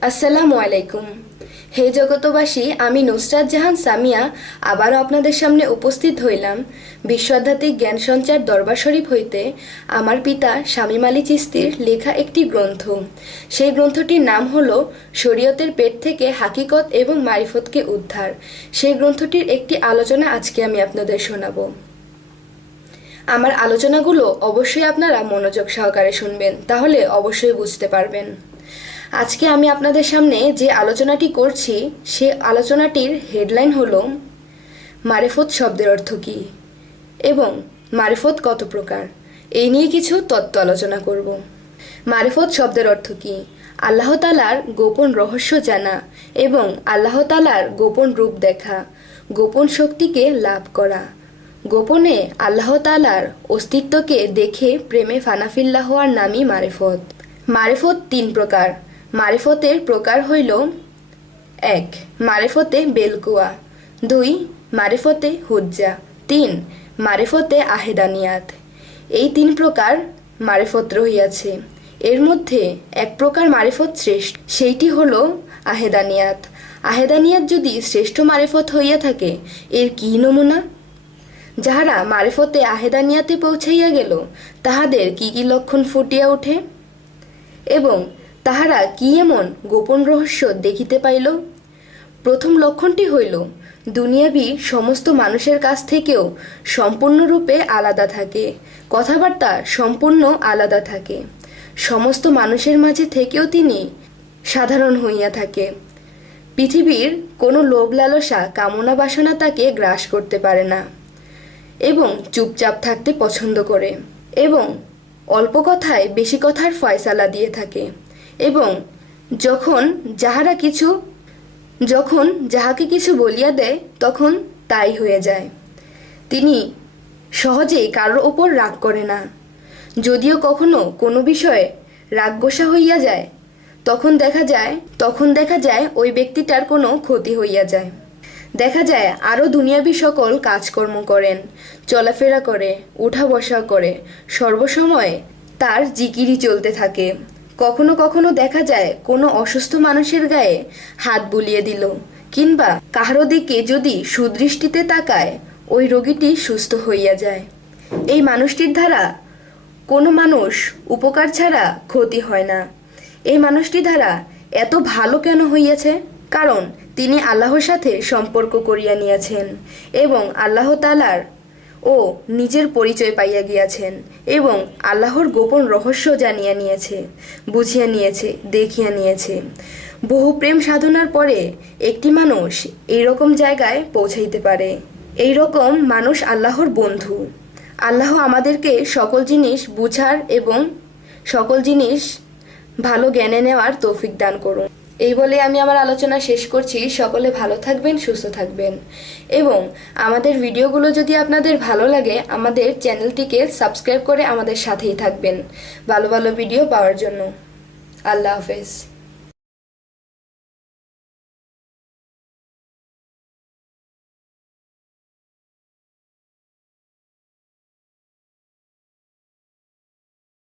আসসালামু আলাইকুম। হে জগতবাসী, আমি নুসরাত জাহান সামিয়া আবারও আপনাদের সামনে উপস্থিত হইলাম বিশ্ব আধ্যাত্মিক জ্ঞান সঞ্চার দরবার শরীফ হইতে আমার পিতা শামীম আলী চিশতীর লেখা একটি গ্রন্থ। সেই গ্রন্থটির নাম হলো শরীয়তের পেট থেকে হাকিকত এবং মারিফতকে উদ্ধার। সেই গ্রন্থটির একটি আলোচনা আজকে আমি আপনাদের শোনাবো। আমার আলোচনাগুলো অবশ্যই আপনারা মনোযোগ সহকারে শুনবেন, তাহলে অবশ্যই বুঝতে পারবেন। আজকে আমি আপনাদের সামনে যে আলোচনাটি করছি সে আলোচনাটির হেডলাইন হলো মারিফত শব্দের অর্থ কী এবং মারিফত কত প্রকার, এই নিয়ে কিছু তত্ত্ব আলোচনা করব। মারিফত শব্দের অর্থ কী? আল্লাহ তাআলার গোপন রহস্য জানা এবং আল্লাহ তাআলার গোপন রূপ দেখা, গোপন শক্তিকে লাভ করা, গোপনে আল্লাহ তাআলার অস্তিত্বকে দেখে প্রেমে ফানাফিল্লাহ হওয়ার নামই মারিফত। মারিফত তিন প্রকার। মারিফতের প্রকার হইল: 1. মারিফতে বেলকুয়া, 2. মারিফতে হুজ্জা, 3. মারিফতে আহেদানিয়াত। এই তিন প্রকার মারিফত রহিয়াছে। এর মধ্যে এক প্রকার মারিফত শ্রেষ্ঠ, সেইটি হল আহেদানিয়াত। আহেদানিয়াত যদি শ্রেষ্ঠ মারিফত হইয়া থাকে, এর কি নমুনা? যাহারা মারিফতে আহেদানিয়াতে পৌঁছাইয়া গেল, তাহাদের কি কি লক্ষণ ফুটিয়া ওঠে এবং তাহারা কি এমন গোপন রহস্য দেখিতে পাইল? প্রথম লক্ষণটি হইল, দুনিয়াবি সমস্ত মানুষের কাছ থেকেও সম্পূর্ণরূপে আলাদা থাকে, কথাবার্তা সম্পূর্ণ আলাদা থাকে। সমস্ত মানুষের মাঝে থেকেও তিনি সাধারণ হইয়া থাকে। পৃথিবীর কোনো লোভ লালসা কামনা বাসনা তাকে গ্রাস করতে পারে না এবং চুপচাপ থাকতে পছন্দ করে এবং অল্প কথায় বেশি কথার ফয়সালা দিয়ে থাকে এবং যখন যাহাকে কিছু বলিয়া দেয় তখন তাই হয়ে যায়। তিনি সহজেই কারোর ওপর রাগ করে না। যদিও কখনো কোনো বিষয়ে রাগ গোসা হইয়া যায়, তখন দেখা যায় ওই ব্যক্তিটার কোনো ক্ষতি হইয়া যায়। দেখা যায় আরও দুনিয়াবি সকল কাজকর্ম করেন, চলাফেরা করে, উঠা বসা করে, সর্বসময় তার জিকিরি চলতে থাকে। কখনো কখনো দেখা যায় কোনো অসুস্থ মানুষের গায়ে হাত বুলিয়ে দিল কিংবা কাহারো দিকে যদি সুদৃষ্টিতে তাকায়, ওই রোগীটি সুস্থ হইয়া যায়। এই মানুষটির দ্বারা কোনো মানুষ উপকার ছাড়া ক্ষতি হয় না। এই মানুষটি দ্বারা এত ভালো কেন হইয়াছে? কারণ তিনি আল্লাহর সাথে সম্পর্ক করিয়া নিয়েছেন এবং আল্লাহ তাআলার ও নিজের পরিচয় পাইয়া গিয়াছেন এবং আল্লাহর গোপন রহস্য জানিয়া নিয়েছে, বুঝিয়া নিয়েছে, দেখিয়া নিয়েছে। বহু প্রেম সাধনার পরে একটি মানুষ এইরকম জায়গায় পৌঁছাইতে পারে। এই রকম মানুষ আল্লাহর বন্ধু। আল্লাহ আমাদেরকে সকল জিনিস বুঝার এবং সকল জিনিস ভালো জ্ঞানে নেওয়ার তৌফিক দান করুন। এই বলে আমি আমার আলোচনা শেষ করছি। সকলে ভালো থাকবেন, সুস্থ থাকবেন এবং আমাদের ভিডিওগুলো যদি আপনাদের ভালো লাগে, আমাদের চ্যানেলটিকে সাবস্ক্রাইব করে আমাদের সাথেই থাকবেন ভালো ভালো ভিডিও পাওয়ার জন্য। আল্লাহ হাফেজ।